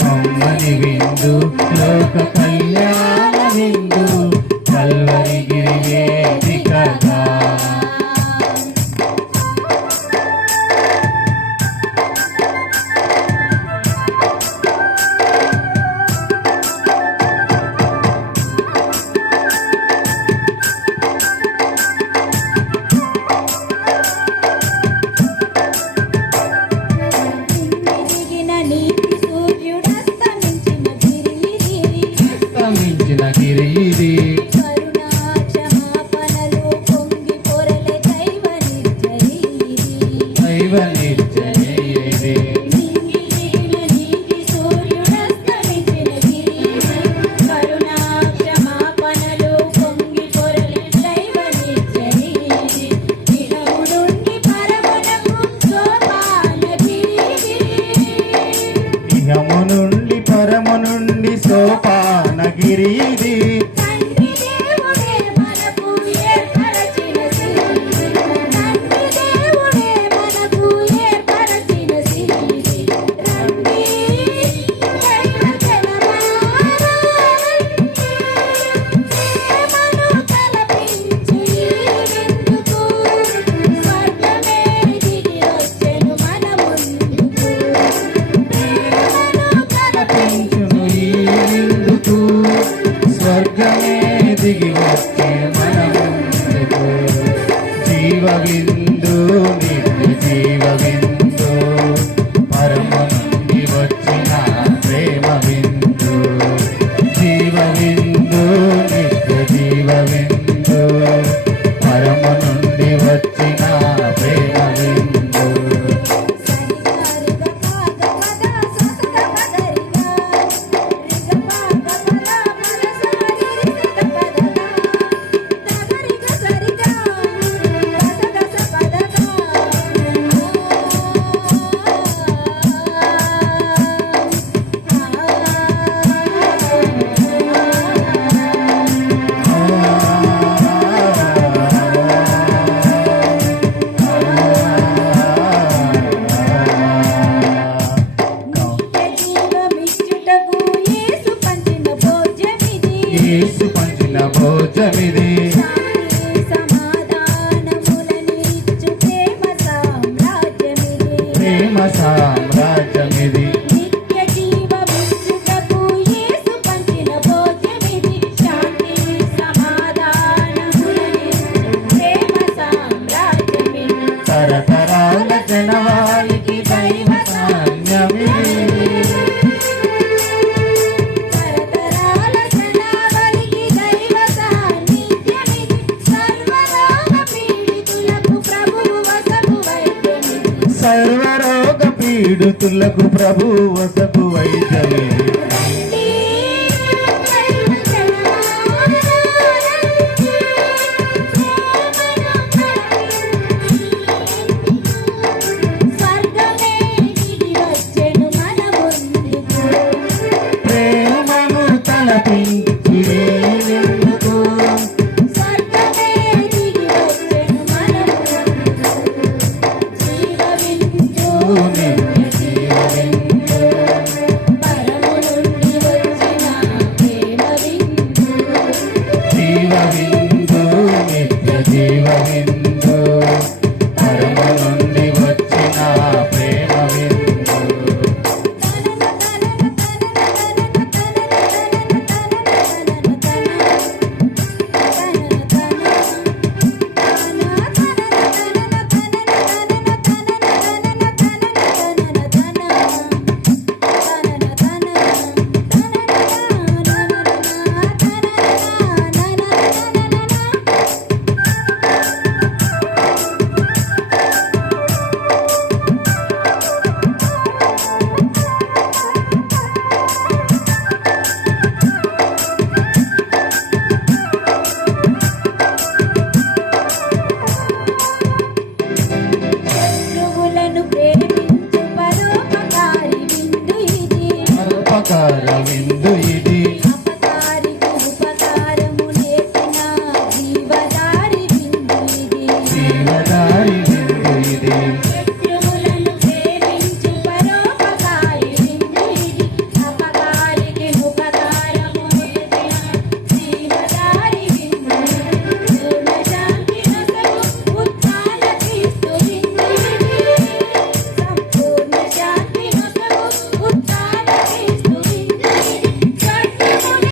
కమ్మని విందు లోక కల్ యమునుండి పరమునుండి సోపానగిరిది మనము జీవ బిందు ಮಸಾ పీడుతులకు ప్రభు వసకు. Shiva నన్ను ప్రేమించు పరోపకారి విందు ఇది. పరోపకారి